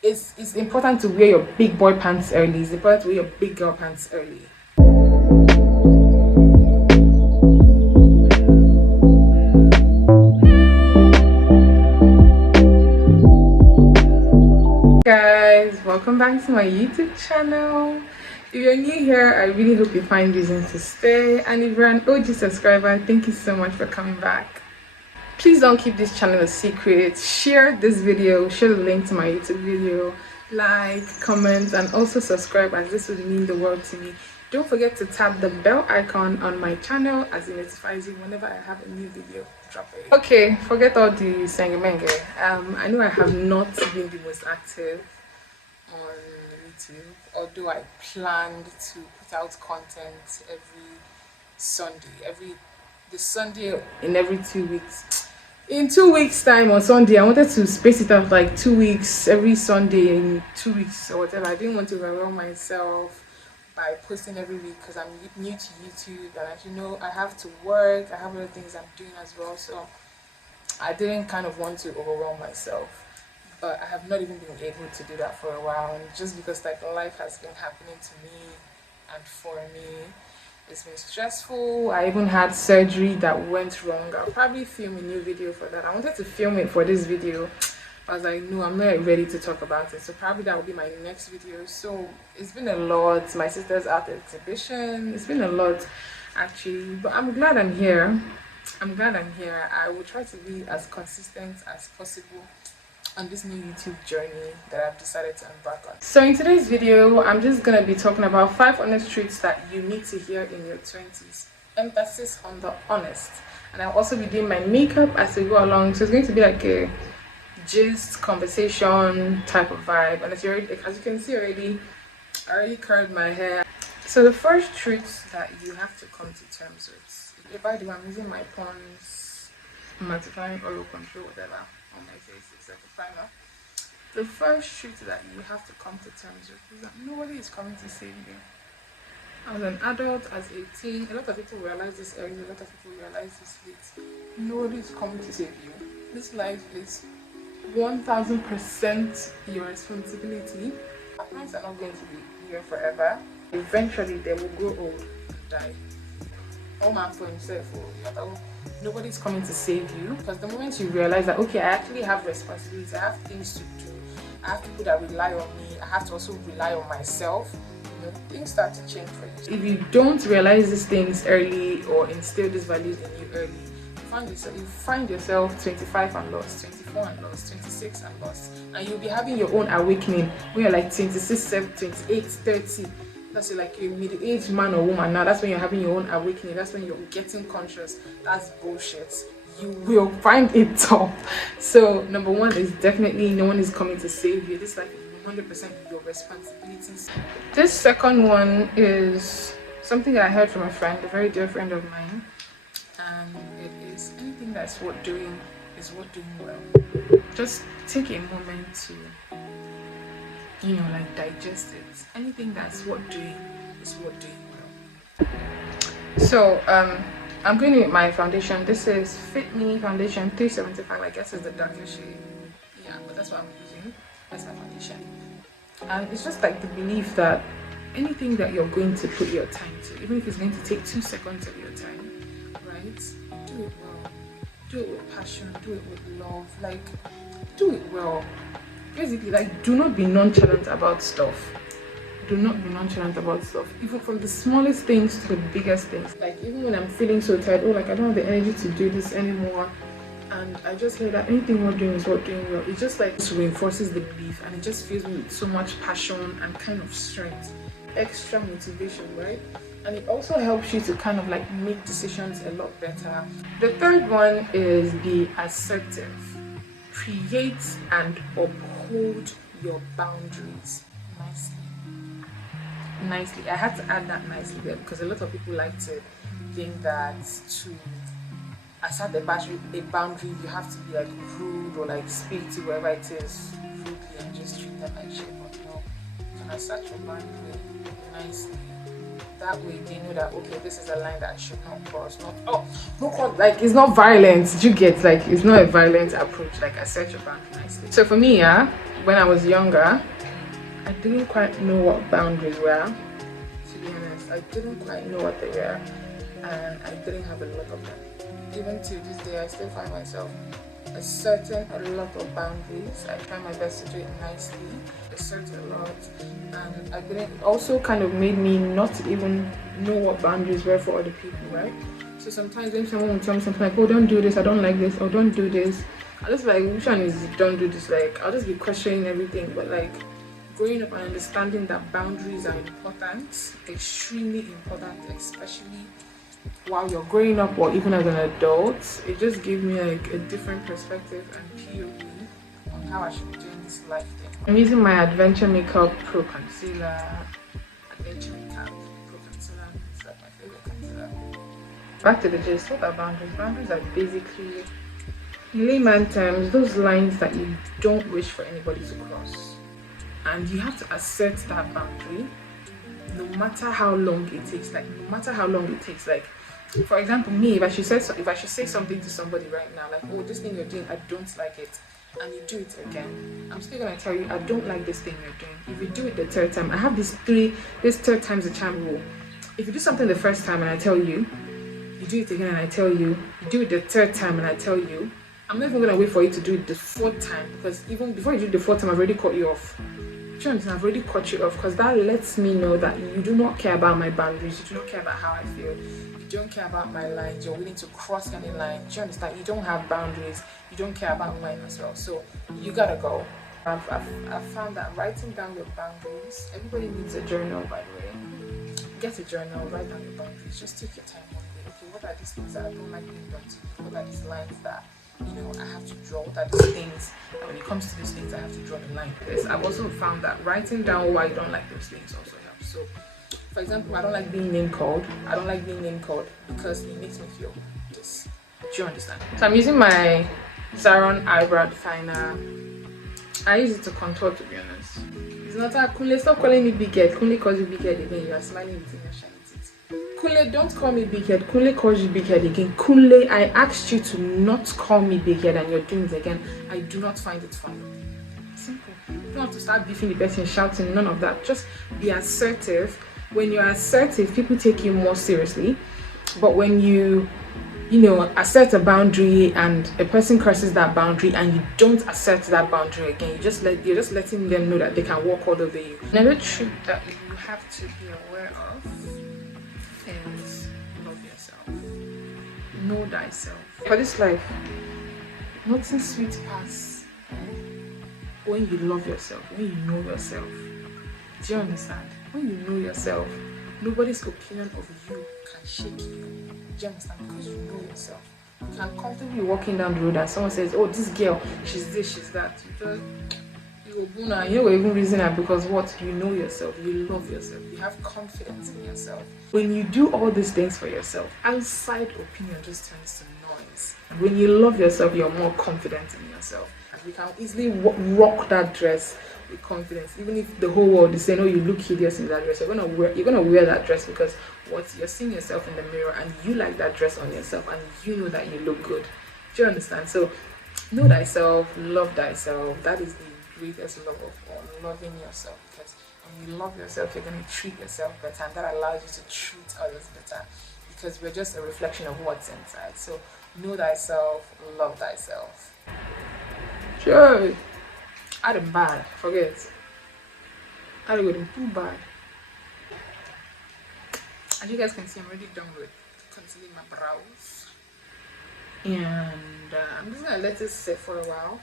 It's important to wear your big boy pants early. It's important to wear your big girl pants early. Guys, welcome back to my YouTube channel. If you're new here, I really hope you find reasons to stay, and if you're an OG subscriber, thank you so much for coming back. Please don't keep this channel a secret. Share this video, share the link to my YouTube video, like, comment, and also subscribe, as this would mean the world to me. Don't forget to tap the bell icon on my channel as it notifies you whenever I have a new video dropping. Okay, forget all the sangamenge. I know I have not been the most active on YouTube, although I planned to put out content every Sunday, the Sunday in every 2 weeks. In 2 weeks time on Sunday, I wanted to space it out like 2 weeks, every Sunday in 2 weeks or whatever. I didn't want to overwhelm myself by posting every week because I'm new to YouTube, and as you know, I have to work, I have other things I'm doing as well, so I didn't kind of want to overwhelm myself. But I have not even been able to do that for a while, and just because like life has been happening to me and for me, it's been stressful. I even had surgery that went wrong. I'll probably film a new video for that. I wanted to film it for this video, but I was like, no, I'm not ready to talk about it, so probably that will be my next video. So it's been a lot. My sister's art exhibition, it's been a lot actually, but I'm glad I'm here. I will try to be as consistent as possible on this new YouTube journey that I've decided to embark on. So in today's video, I'm just going to be talking about 5 honest truths that you need to hear in your 20s. Emphasis on the honest. And I'll also be doing my makeup as we go along, so it's going to be like a gist conversation type of vibe. And as you can see already, I already curled my hair. So the first truth that you have to come to terms with, by the way, I'm using my Pond's mattifying oil control, whatever, on my face. It's like a primer. The first truth that you have to come to terms with is that nobody is coming to save you. As an adult, as a teen, a lot of people realize this early, a lot of people realize this late. Nobody is coming to save you. This life is 1000% your responsibility. Our parents are not going to be here forever. Eventually, they will grow old and die. All man for himself, nobody's coming to save you, because the moment you realize that, okay, I actually have responsibilities, I have things to do, I have people that rely on me, I have to also rely on myself, things start to change for you. If you don't realize these things early or instill these values in you early, you find yourself 25 and lost, 24 and lost, 26 and lost, and you'll be having your own awakening when you're like 26, 28, 30. That's like a middle-aged man or woman now. That's when you're having your own awakening. That's when you're getting conscious. That's bullshit. You will find it tough. So number one is definitely no one is coming to save you. This life is 100% your responsibilities. This second one is something that I heard from a friend, a very dear friend of mine, and it is anything that's worth doing is worth doing well. Just take a moment to like digest it. Anything that's worth doing is worth doing well. So I'm going with my foundation. This is Fit Me Foundation 375. I guess it's the darker shade. Yeah, but that's what I'm using. That's my foundation. And it's just like the belief that anything that you're going to put your time to, even if it's going to take 2 seconds of your time, right? Do it well. Do it with passion. Do it with love. Like, do it well. Basically, like, do not be nonchalant about stuff. Do not be nonchalant about stuff. Even from the smallest things to the biggest things. Like, even when I'm feeling so tired, like I don't have the energy to do this anymore, and I just hear that anything we're doing is worth doing well. It just like reinforces the belief, and it just fills me with so much passion and kind of strength, extra motivation, right? And it also helps you to kind of like make decisions a lot better. The third one is be assertive. Create and uphold your boundaries nicely. I had to add that nicely there, because a lot of people like to think that to assert a boundary you have to be like rude or like speak to whoever it is rudely and just treat them like shit. But no, you can assert your boundary nicely. That way they know that, okay, this is a line that I should not cross. Like, it's not violent. Did you get, like, it's not a violent approach. Like, assert your boundary nicely. So for me, when I was younger, I didn't quite know what boundaries were. To be honest, I didn't quite know what they were, and I didn't have a lot of them. Even to this day, I still find myself asserting a lot of boundaries. I try my best to do it nicely, assert a lot, and I didn't. Also, kind of made me not even know what boundaries were for other people, right? So sometimes when someone will tell me something like, "Oh, don't do this," I don't like this, or "Don't do this," I just like, which one is don't do this? Like, I'll just be questioning everything. But like, growing up and understanding that boundaries are important, extremely important, especially while you're growing up or even as an adult, it just gave me like a different perspective and POV on how I should be doing this life thing. I'm using my Adventure Makeup Pro Concealer. Adventure Makeup Pro Concealer, it's like my favorite concealer. Back to the gist, what are boundaries? Boundaries are basically, in layman terms, those lines that you don't wish for anybody to cross. And you have to assert that boundary no matter how long it takes. Like, no matter how long it takes. Like, for example, me, if I should say something to somebody right now, like, "Oh, this thing you're doing, I don't like it," and you do it again, I'm still gonna tell you, "I don't like this thing you're doing." If you do it the third time, I have this third time's a charm rule. If you do something the first time and I tell you, you do it again and I tell you do it the third time and I tell you, I'm not even gonna wait for you to do it the fourth time, because even before you do it the fourth time, I've already cut you off. I've already cut you off, because that lets me know that you do not care about my boundaries, you do not care about how I feel, you don't care about my lines, you're willing to cross any line. Do you understand? You don't have boundaries, you don't care about mine as well, so you gotta go. I've found that writing down your boundaries, everybody needs a journal, by the way. Get a journal, write down your boundaries, just take your time one day. Okay, what are these things that I don't like being done to me? What are these lines that I have to draw? What are these things that when it comes to these things, I have to draw the line? Yes, I've also found that writing down why you don't like those things also helps. So, for example, I don't like being name called. I don't like being name called because it makes me feel this. Do you understand? So I'm using my Zaron eyebrow definer. I use it to contour, to be honest. It's not a Kunle, stop calling me big head. Kunle calls you big head again. You are smiling within your shiny teeth. Kunle, don't call me big head. Kunle calls you big head again. Kunle, I asked you to not call me big head and you're doing it again. I do not find it funny. Simple. You don't have to start beefing the person, shouting, none of that. Just be assertive. When you're assertive, people take you more seriously. But when you assert a boundary and a person crosses that boundary and you don't assert that boundary again, you're just letting them know that they can walk all over you. Another trick that you have to be aware of is love yourself. Know thyself. For this life, nothing sweet pass when you love yourself, when you know yourself. Do you understand? When you know yourself, nobody's opinion of you can shake you. Do you understand? Because you know yourself. You can comfortably walking down the road and someone says, "Oh, this girl, she's this, she's that." You will even reason that because what? You know yourself, you love yourself, you have confidence in yourself. When you do all these things for yourself, outside opinion just turns to noise. When you love yourself, you're more confident in yourself. And you can easily rock that dress with confidence, even if the whole world is saying, "Oh, you look hideous in that dress." You're gonna wear that dress because you're seeing yourself in the mirror and you like that dress on yourself and you know that you look good. Do you understand? So know thyself, love thyself. That is the greatest love of all, loving yourself, because when you love yourself, you're going to treat yourself better, and that allows you to treat others better, because we're just a reflection of what's inside. So know thyself, love thyself. Sure, I didn't bad, forget. I didn't too bad. As you guys can see, I'm already done with concealing my brows, and I'm just gonna let it sit for a while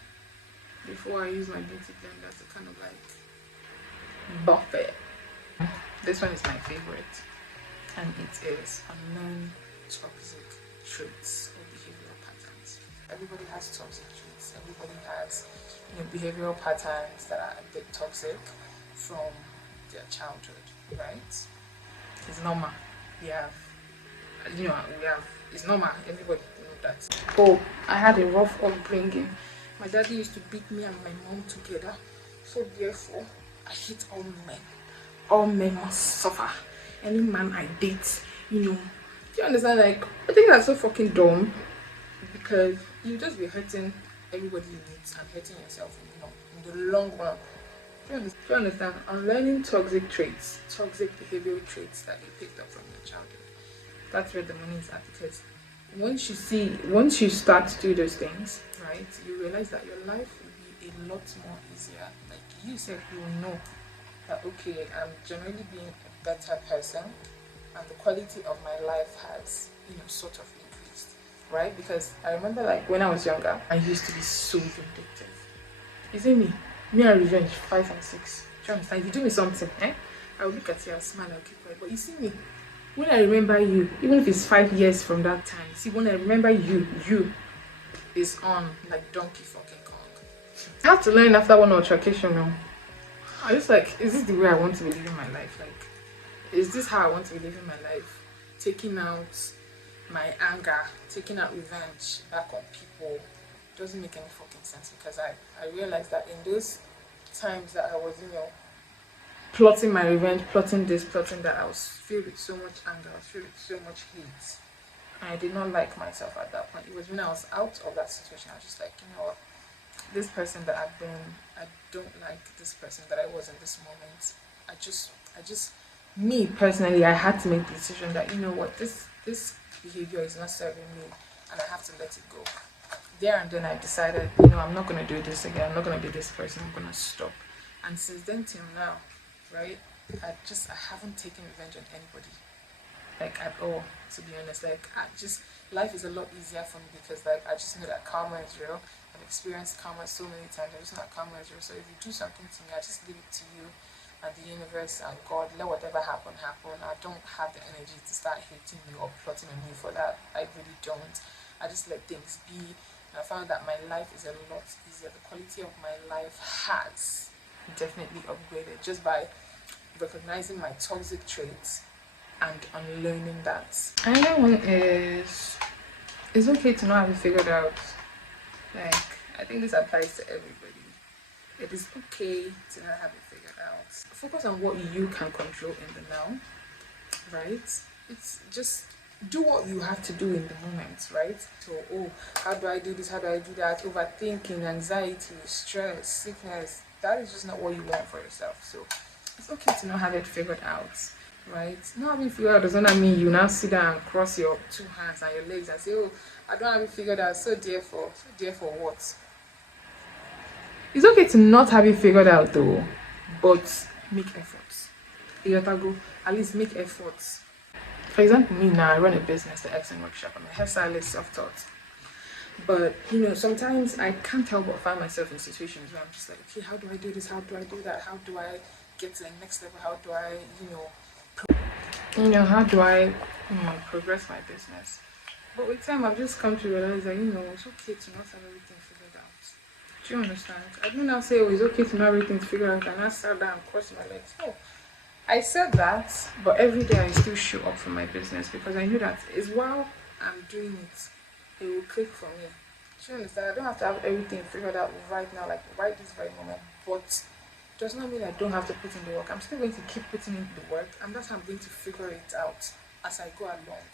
before I use my beauty blender to kind of like buff it. This one is my favorite, and it is unknown toxic traits or behavioral patterns. Everybody has toxic traits. Everybody has behavioral patterns that are a bit toxic from their childhood, right? It's normal. It's normal. Everybody knows that. Oh, I had a rough upbringing. My daddy used to beat me and my mom together. So therefore, I hate all men. All men must suffer. Any man I date, do you understand? Like, I think that's so fucking dumb, because you just be hurting everybody you meet and hurting yourself in the long run. Do you understand? Unlearning toxic traits, toxic behavioral traits that you picked up from your childhood. That's where the money is at, because once you start to do those things, right, you realize that your life will be a lot more easier. Like you said, you will know that okay, I'm generally being a better person, and the quality of my life has, sort of increased, right? Because I remember, like, when I was younger, I used to be so vindictive. You see me and revenge, 5 and 6. Do you understand? If you do me something, I will look at you, I'll smile, I'll keep quiet. But you see me, when I remember you, even if it's 5 years from that time, see, when I remember you is on like Donkey fucking Kong. I have to learn after one altercation now. I just like, is this the way I want to be living my life? Like, is this how I want to be living my life? Taking out my anger, taking out revenge back on people doesn't make any fucking sense, because I realized that in those times that I was, plotting my revenge, plotting this, plotting that, I was filled with so much anger, I was filled with so much hate. And I did not like myself at that point. It was when I was out of that situation, I was just like, you know what? This person that I've been, I don't like this person that I was in this moment. Me personally, I had to make the decision that, you know what, this behavior is not serving me, and I have to let it go. There and then I decided, I'm not going to do this again. I'm not going to be this person. I'm going to stop. And since then till now, right, I haven't taken revenge on anybody, like, at all, to be honest. Like, life is a lot easier for me, because, like, I just know that karma is real. I've experienced karma so many times. I just know that karma is real. So if you do something to me, I just leave it to you and the universe and God. Let whatever happen. I don't have the energy to start hating you or plotting on you for that. I really don't. I just let things be. And I found that my life is a lot easier. The quality of my life has definitely upgraded just by recognizing my toxic traits and unlearning that. Another one is, it's okay to not have it figured out. Like, I think this applies to everybody. It is okay to not have it figured out. Focus on what you can control in the now, right? It's just do what you have to do in the moment, right? So, how do I do this? How do I do that? Overthinking, anxiety, stress, sickness, that is just not what you want for yourself. So it's okay to not have it figured out, right? Not having figured out does not mean you now sit down and cross your 2 hands and your legs and say, I don't have it figured out. So therefore what? It's okay to not have it figured out though, but make efforts. At least make efforts. For example, me now, I run a business, the Accent Workshop. I'm a hairstylist, self-taught. But, sometimes I can't help but find myself in situations where I'm just like, okay, how do I do this? How do I do that? How do I get to the next level? How do I, how do I, progress my business? But with time, I've just come to realize that, it's okay to not have everything figured out. Do you understand? I do not say, it's okay to not have everything figured out, and I sat down and crossed my legs. No. I said that, but every day I still show up for my business, because I know that is while I'm doing it will click for me. Do you understand? I don't have to have everything figured out right now, like right this very moment, but does not mean I don't have to put in the work. I'm still going to keep putting in the work, and that's how I'm going to figure it out as I go along.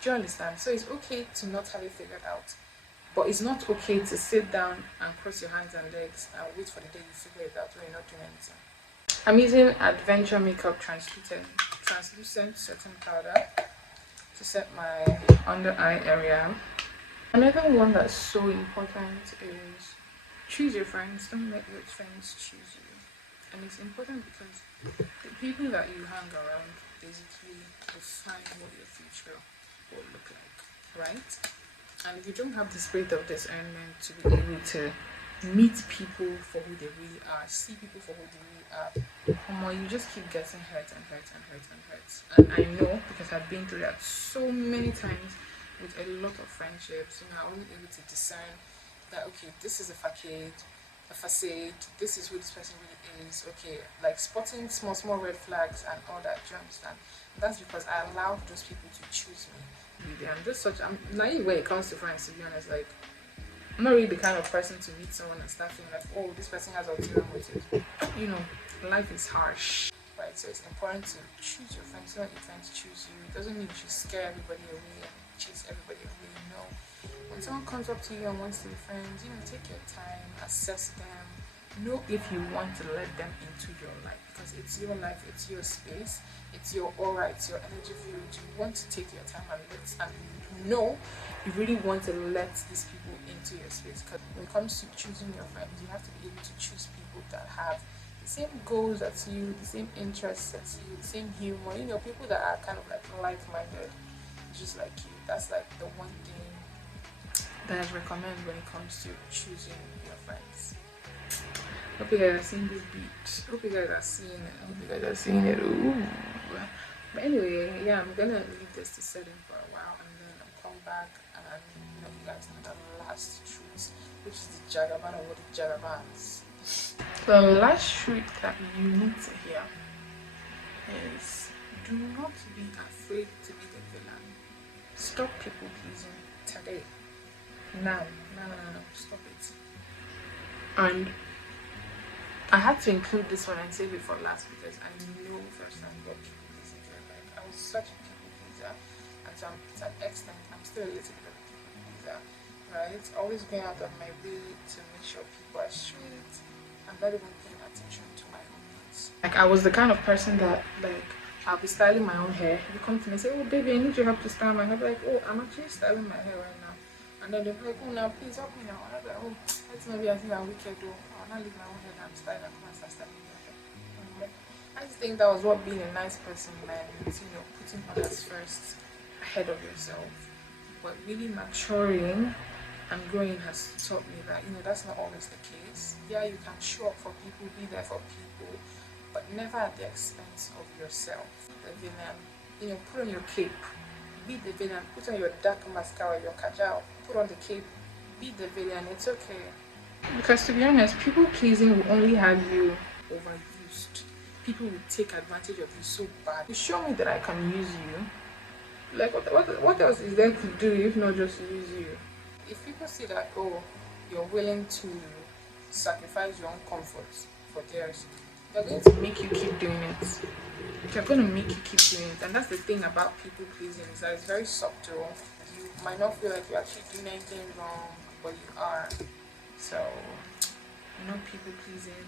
Do you understand? So it's okay to not have it figured out, but it's not okay to sit down and cross your hands and legs and wait for the day you figure it out when you're not doing anything. I'm using Adventure Makeup translucent setting powder to set my under eye area. Another one that's so important is choose your friends. Don't let your friends choose you. And it's important because the people that you hang around basically define what your future will look like, right? And if you don't have the spirit of discernment to be able to meet people for who they really are, see people for who they really are, you just keep getting hurt. And I know, because I've been through that so many times with a lot of friendships. I wasn't able to discern that, okay, this is a facade, this is who this person really is. Okay, like spotting small red flags and all that. Do you understand? That's because I allowed those people to choose me. I'm naive when it comes to friends, to be honest. Like, I'm not really the kind of person to meet someone and start feeling like, this person has ulterior motives. Life is harsh, right? So it's important to choose your friends. Don't let your friends choose you. It doesn't mean you should scare everybody away and chase everybody away. No. When someone comes up to you and wants to be friends, take your time, assess them, know if you want to let them into your life, because it's your life, it's your space, it's your aura, it's your energy field. You want to take your time and know you really want to let these people into your space. Because when it comes to choosing your friends, you have to be able to choose people that have the same goals as you, the same interests as you, the same humor, you know, people that are kind of like like-minded, just like you. That's like the one thing that I recommend when it comes to choosing your friends. Hope you guys have seen this beat. Hope you guys are seeing it. Hope you guys are seeing it. Ooh. But anyway, yeah, I'm gonna leave this to set in for a while, and then I'll come back and let you guys know the last truth, which is the Jagaban of what the Jagabans. The last truth that you need to hear is, do not be afraid to be the villain. Stop people pleasing today. Now. Stop it. And I had to include this one and save it for last because I know firsthand what people pleasing is like. I was such a people pleaser, and to an extent, I'm still a little bit of a people pleaser, right? Always going out of my way to make sure people are straight and not even paying attention to my own needs. Like, I was the kind of person that, like, I'll be styling my own hair. You come to me and say, oh baby, I need your help to style my hair. I'll be like, oh, I'm actually styling my hair right now. And then they'll be like, oh, now please help me now. And I'll be like, oh, let's not be as if I'm wicked though. I'll not leave my own hair and I'm styling and come and start styling your hair. I just think that was what being a nice person meant, you know, putting others first ahead of yourself. But really maturing and growing has taught me that, you know, that's not always the case. Yeah, you can show up for people, be there for people, but never at the expense of yourself. The villain, you know, put on your cape, be the villain, put on your dark mascara, your kajal, put on the cape, be the villain, it's okay. Because to be honest, people pleasing will only have you overused. People will take advantage of you so bad. You show me that I can use you. Like, what else is there to do if not just use you? If people see that, oh, you're willing to sacrifice your own comforts for theirs, they're going to make you keep doing it. They're going to make you keep doing it. And that's the thing about people pleasing, is that it's very subtle. You might not feel like you're actually doing anything wrong, but you are. So, you know, people pleasing,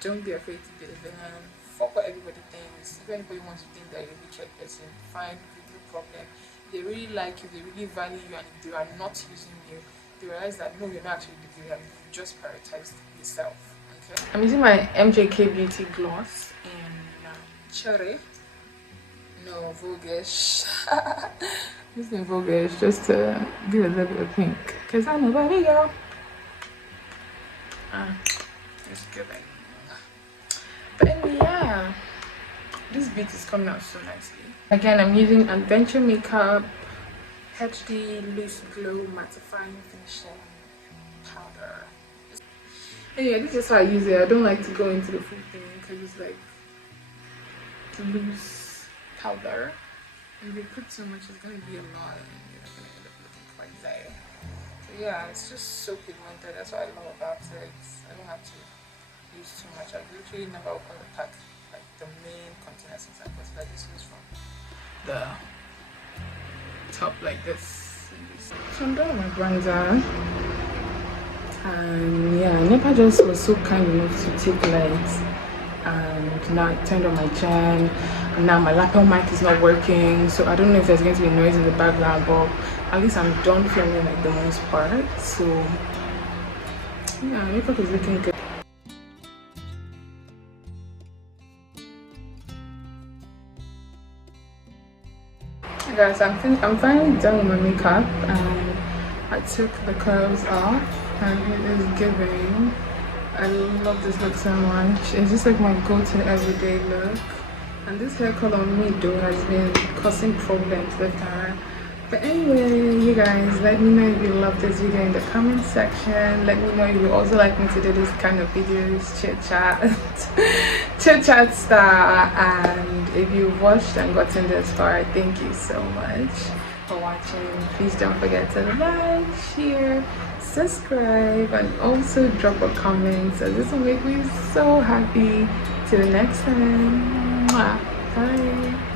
don't be afraid to be the villain. Fuck what everybody thinks. If anybody wants to think that you're a wicked person, fine, no problem. They really like you, they really value you, and if they are not using you, they realize that no, you're not actually the villain, you just prioritize yourself. Okay? I'm using my MJK Beauty Gloss in Cherry. No, Voguish. I'm using Voguish just to give a little bit of pink, because I'm a Barbie girl. Just kidding. But anyway, yeah, this beat is coming out so nicely. Again, I'm using Adventure Makeup HD Loose Glow Mattifying Finishing Powder. Anyway, this is how I use it. I don't like to go into the full thing because it's like loose powder. And if you put too much, it's going to be a lot and you're going to end up looking quite dry. So yeah, it's just so pigmented. That's what I love about it. I don't have to use too much. I've literally never opened the pack, like the main container, since I put like this was from the top like this. So I'm done with my bronzer, and yeah, Nepa just was so kind enough to take lights, and now I turned on my gen, and now my lapel mic is not working, so I don't know if there's going to be noise in the background, but at least I'm done filming like the most part. So yeah, makeup is looking good. Guys, I'm finally done with my makeup, and I took the curls off, and it is giving. I love this look so much. It's just like my go-to everyday look, and this hair color on me though has been causing problems left and right. But anyway, you guys, let me know if you love this video in the comment section. Let me know if you also like me to do this kind of videos, chit chat style. And if you've watched and gotten this far, thank you so much for watching. Please don't forget to like, share, subscribe, and also drop a comment. So this will make me so happy. Till the next time. Bye.